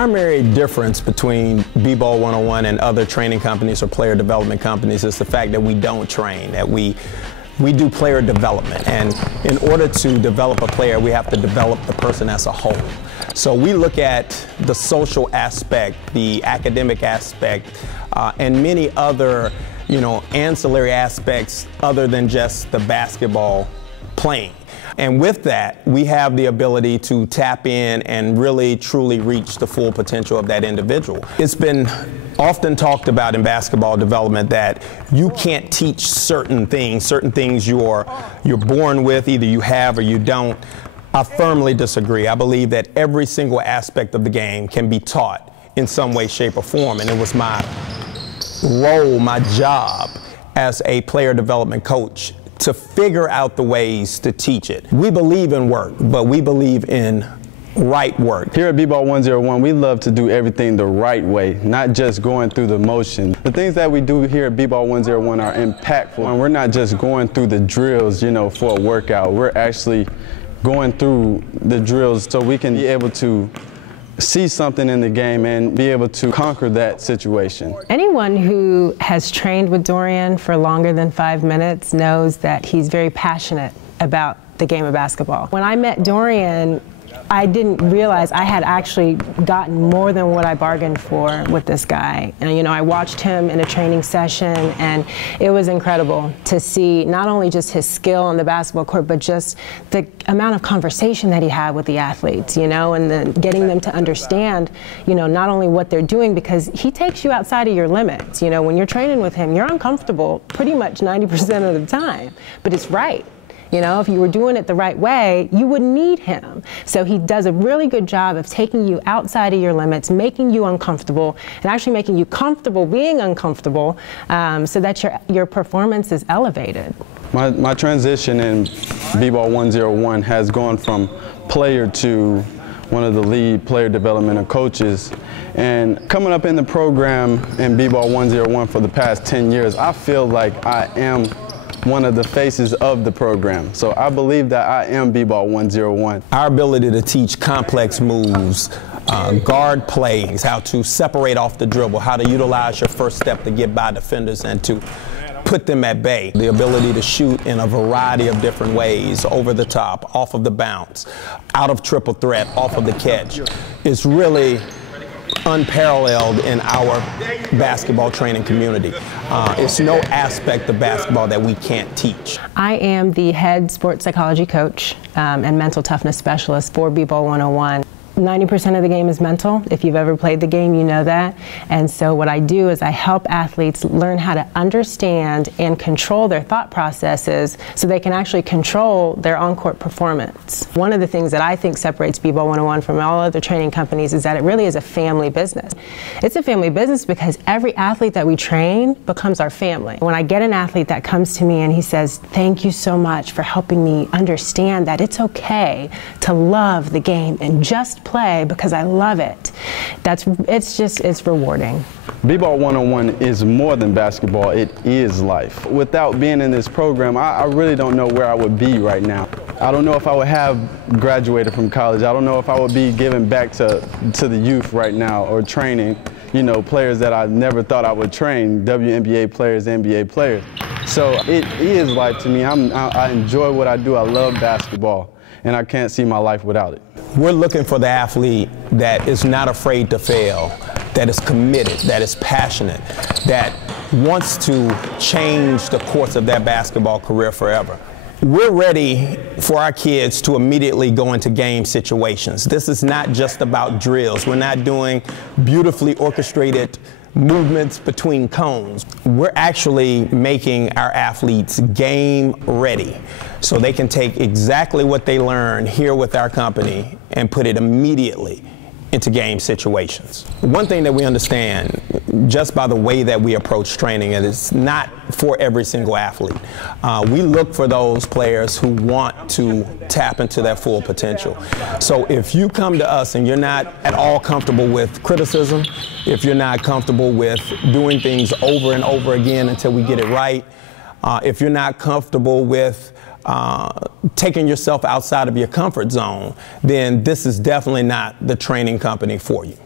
primary difference between Bball 101 and other training companies or player development companies is the fact that we don't train, that we do player development. And in order to develop a player, we have to develop the person as a whole. So we look at the social aspect, the academic aspect, and many other, ancillary aspects other than just the basketball playing. And with that, we have the ability to tap in and really truly reach the full potential of that individual. It's been often talked about in basketball development that you can't teach certain things you're born with, either you have or you don't. I firmly disagree. I believe that every single aspect of the game can be taught in some way, shape, or form. And it was my role, my job as a player development coach to figure out the ways to teach it. We believe in work, but we believe in right work. Here at Bball 101, we love to do everything the right way, not just going through the motion. The things that we do here at Bball 101 are impactful, and we're not just going through the drills, for a workout. We're actually going through the drills so we can be able to see something in the game and be able to conquer that situation. Anyone who has trained with Dorian for longer than 5 minutes knows that he's very passionate about the game of basketball. When I met Dorian, I didn't realize I had actually gotten more than what I bargained for with this guy. And I watched him in a training session, and it was incredible to see not only just his skill on the basketball court, but just the amount of conversation that he had with the athletes, and getting them to understand, not only what they're doing, because he takes you outside of your limits. When you're training with him, you're uncomfortable pretty much 90% of the time, but it's right. If you were doing it the right way, you wouldn't need him. So he does a really good job of taking you outside of your limits, making you uncomfortable, and actually making you comfortable being uncomfortable, so that your performance is elevated. My transition in Bball 101 has gone from player to one of the lead player development coaches. And coming up in the program in Bball 101 for the past 10 years, I feel like I am one of the faces of the program. So I believe that I am Bball 101. Our ability to teach complex moves, guard plays, how to separate off the dribble, how to utilize your first step to get by defenders and to put them at bay. The ability to shoot in a variety of different ways, over the top, off of the bounce, out of triple threat, off of the catch, is really unparalleled in our basketball training community. It's no aspect of basketball that we can't teach. I am the head sports psychology coach and mental toughness specialist for Bball 101. 90% of the game is mental. If you've ever played the game, you know that. And so what I do is I help athletes learn how to understand and control their thought processes so they can actually control their on-court performance. One of the things that I think separates Bball 101 from all other training companies is that it really is a family business. It's a family business because every athlete that we train becomes our family. When I get an athlete that comes to me and he says, "Thank you so much for helping me understand that it's okay to love the game and just play because I love it." It's rewarding. Bball 101 is more than basketball, it is life. Without being in this program, I really don't know where I would be right now. I don't know if I would have graduated from college. I don't know if I would be giving back to the youth right now or training, players that I never thought I would train, WNBA players, NBA players. So it is life to me. I enjoy what I do. I love basketball, and I can't see my life without it. We're looking for the athlete that is not afraid to fail, that is committed, that is passionate, that wants to change the course of their basketball career forever. We're ready for our kids to immediately go into game situations. This is not just about drills. We're not doing beautifully orchestrated movements between cones. We're actually making our athletes game ready so they can take exactly what they learn here with our company and put it immediately into game situations. One thing that we understand just by the way that we approach training, and it's not for every single athlete. We look for those players who want to tap into their full potential. So if you come to us and you're not at all comfortable with criticism, if you're not comfortable with doing things over and over again until we get it right, if you're not comfortable with taking yourself outside of your comfort zone, then this is definitely not the training company for you.